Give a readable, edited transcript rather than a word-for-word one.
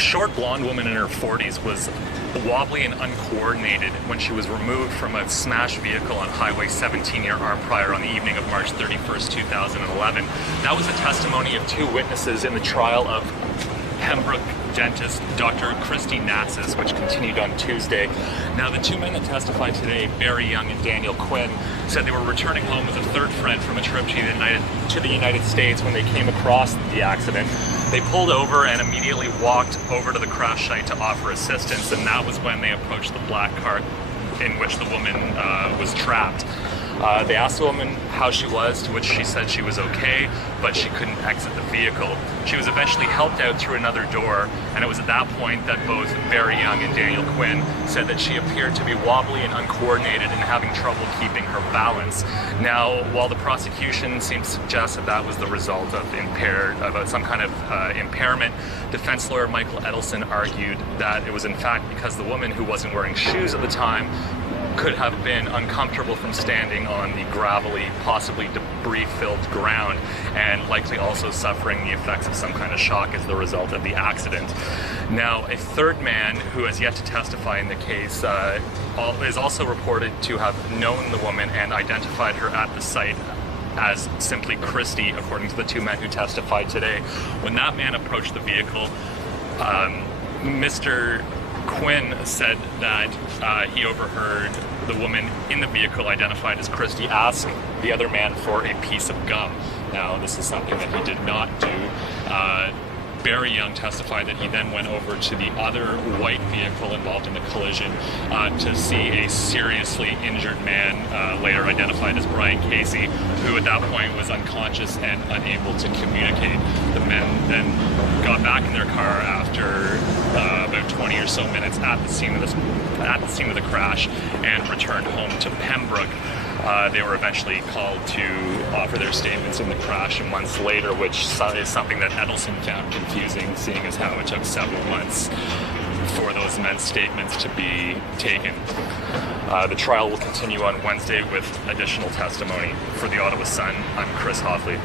short blonde woman in her 40s was wobbly and uncoordinated when she was removed from a smashed vehicle on Highway 17 near Arnprior on the evening of March 31st, 2011. That was the testimony of two witnesses in the trial of Pembroke dentist Dr. Christy Natsis, which continued on Tuesday. Now, the two men that testified today, Barry Young and Daniel Quinn, said they were returning home with a third friend from a trip to the United States when they came across the accident. They pulled over and immediately walked over to the crash site to offer assistance, and that was when they approached the black cart in which the woman was trapped. They asked the woman how she was, to which she said she was okay, but she couldn't exit the vehicle. She was eventually helped out through another door, and it was at that point that both Barry Young and Daniel Quinn said that she appeared to be wobbly and uncoordinated and having trouble keeping her balance. Now, while the prosecution seems to suggest that that was the result of some kind of impairment, defense lawyer Michael Edelson argued that it was in fact because the woman, who wasn't wearing shoes at the time, could have been uncomfortable from standing on the gravelly, possibly debris-filled ground, and likely also suffering the effects of some kind of shock as the result of the accident. Now, a third man who has yet to testify in the case is also reported to have known the woman and identified her at the site as simply Christy, according to the two men who testified today. When that man approached the vehicle, Mr. Quinn said that he overheard the woman in the vehicle, identified as Christy, ask the other man for a piece of gum. Now, this is something that he did not do. Barry Young testified that he then went over to the other white vehicle involved in the collision to see a seriously injured man, later identified as Brian Casey, who at that point was unconscious and unable to communicate. The men then got back in their car after about 20 or so minutes at the scene of the crash and returned home to Pembroke. They were eventually called to offer their statements in the crash months later, which is something that Edelson found confusing, seeing as how it took several months for those men's statements to be taken. The trial will continue on Wednesday with additional testimony. For the Ottawa Sun, I'm Chris Hoffley.